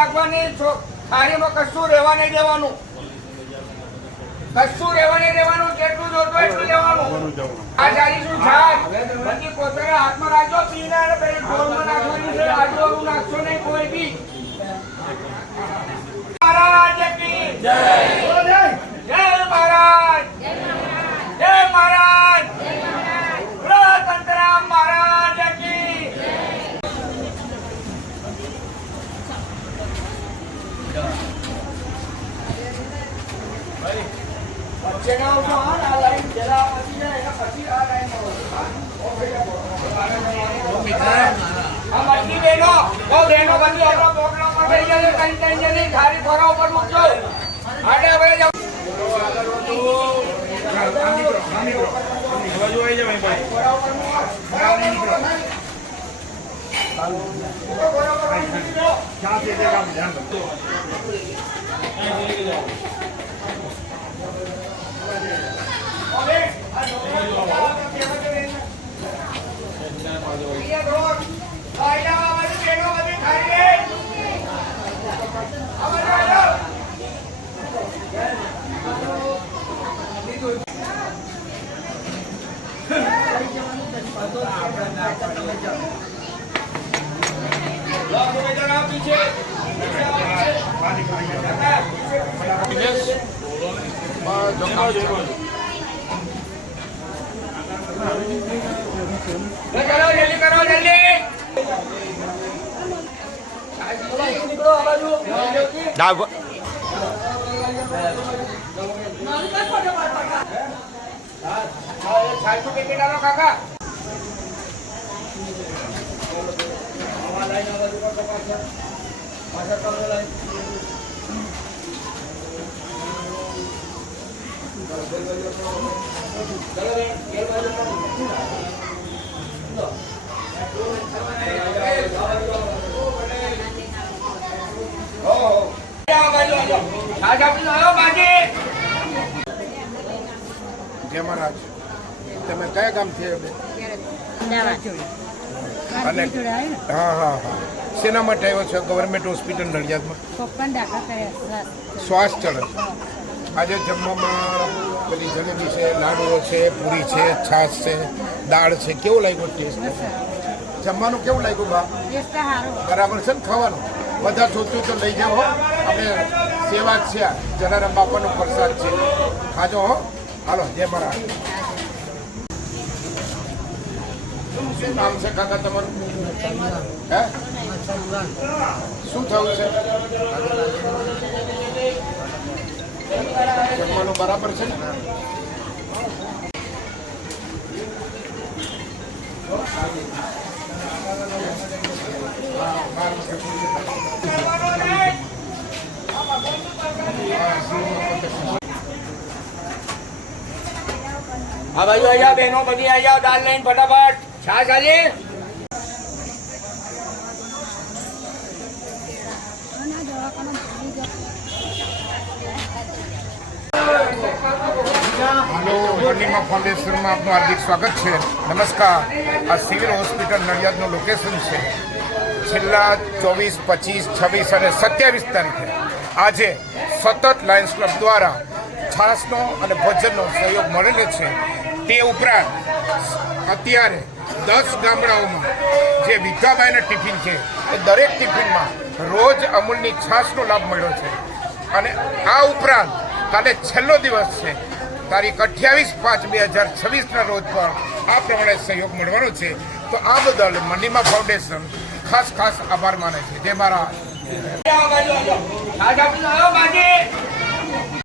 રાખવાની, થાળીમાં કશું રહેવા નહીં દેવાનું, કશું રહેવા નહીં દેવાનું, જેટલું જોતો એટલું લેવાનું. આ ચાલીસનું છાશ બધી પોતાના હાથમાં રાખજો, પીને અને પેલી ઢોલમાં નાખવાની છે, આજુબાજુ નાખશો નહીં કોઈ બી. મહારાજ કી જય, જય મહારાજ, જય મહારાજ, તંત્રામ મહારાજ કી. કાકા જય મહારાજ, તમે કયા ગામથી અને હા હા હા શેના માટે આવ્યો છે? ગવર્મેન્ટ હોસ્પિટલ નડિયાદમાં શ્વાસ ચડે. આજે જમવામાં પેલી જલેબી છે, લાડુઓ છે, પૂરી છે, છાશ છે, દાળ છે. કેવું લાગ્યું ટેસ્ટ? જમવાનું કેવું લાગ્યું બા? બરાબર છે ને? ખાવાનું બધા સોચ્યું તો લઈ જાઓ. આપણે સેવા જ છે, જલારામ બાપાનો પ્રસાદ છે, ખાજો હો. હાલો, જય મહારાજ. શું નામ છે કાકા તમારું? હે, શું થયું છે? જમવાનું બરાબર છે ને? હા ભાઈઓ, અહીંયા બહેનો બધી આવી જાઓ, દાલ લઈને ફટાફટ. છાશ આલી. હાલો, પૂર્ણિમા ફાઉન્ડેશનમાં આપનું હાર્દિક સ્વાગત છે. નમસ્કાર. આ સિવિલ હોસ્પિટલ નડિયાદનું લોકેશન છે. છેલ્લા 24, 25, 26 અને 27 તારીખે આજે સતત લાયન્સ ક્લબ દ્વારા છાશનો અને ભોજનનો સહયોગ મળેલો છે. તે ઉપરાંત અત્યારે 10 ગામડાઓમાં જે વિદ્યાબાઈના ટિફિન છે એ દરેક ટિફિનમાં રોજ અમૂલની છાશનો લાભ મળ્યો છે. અને આ ઉપરાંત કાલે છેલ્લો દિવસ છે, તારીખ 28/5/2026ના રોજ પણ આ પ્રમાણે સહયોગ મળવાનો છે. તો આ બદલ મનીમા ફાઉન્ડેશન ખાસ આભાર માને છે. જય મહારાજ.